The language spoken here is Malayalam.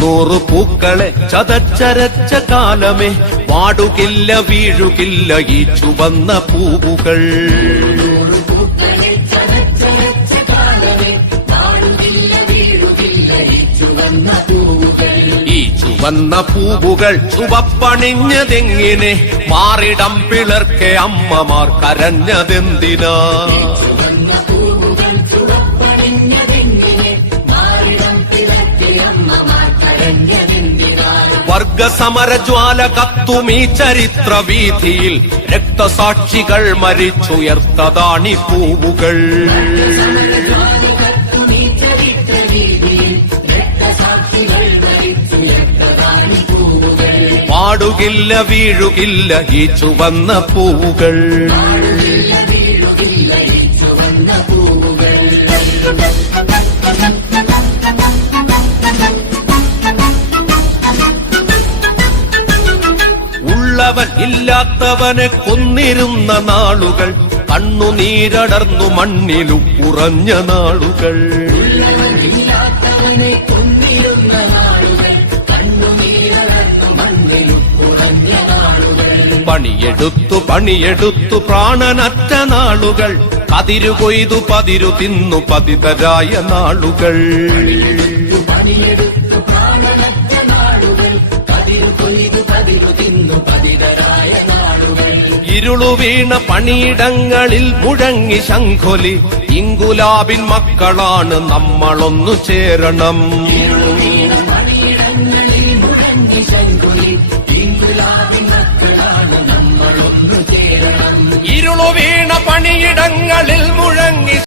മുന്നൂറ് പൂക്കളെ ചതച്ചരച്ച കാലമേ വാടുകില്ല വീഴുകില്ല ഈ ചുവന്ന പൂവുകൾ. ഈ ചുവന്ന പൂവുകൾ ചുവപ്പണിഞ്ഞതെങ്ങിനെ മാറിടം പിളർക്കെ അമ്മമാർ കരഞ്ഞതെന്തിനാ? വർഗസമരജ്വാല കത്തുമീ ചരിത്ര വീഥിയിൽ രക്തസാക്ഷികൾ മരിച്ചുയർത്തതാണി പൂവുകൾ. വാടുകില്ല വീഴുകില്ല ഈ ചുവന്ന പൂവുകൾ. ഉള്ളവൻ ഇല്ലാത്തവനെ കൊന്നിരുന്ന നാളുകൾ, കണ്ണുനീരടർന്നു മണ്ണിലു കുറഞ്ഞ നാളുകൾ. പണിയെടുത്തു പണിയെടുത്തു പ്രാണനറ്റ നാളുകൾ, കതിരു കൊയ്തു പതിരു തിന്നു പതിതരായ നാളുകൾ. ഇരുളു വീണ പണിയിടങ്ങളിൽ മുഴങ്ങി ശംഖൊലി, ഇങ്കുലാബിൻ മക്കളാണ് നമ്മളൊന്നു ചേരണം. ഇരുളു വീണ പണിയിടങ്ങളിൽ മുഴങ്ങി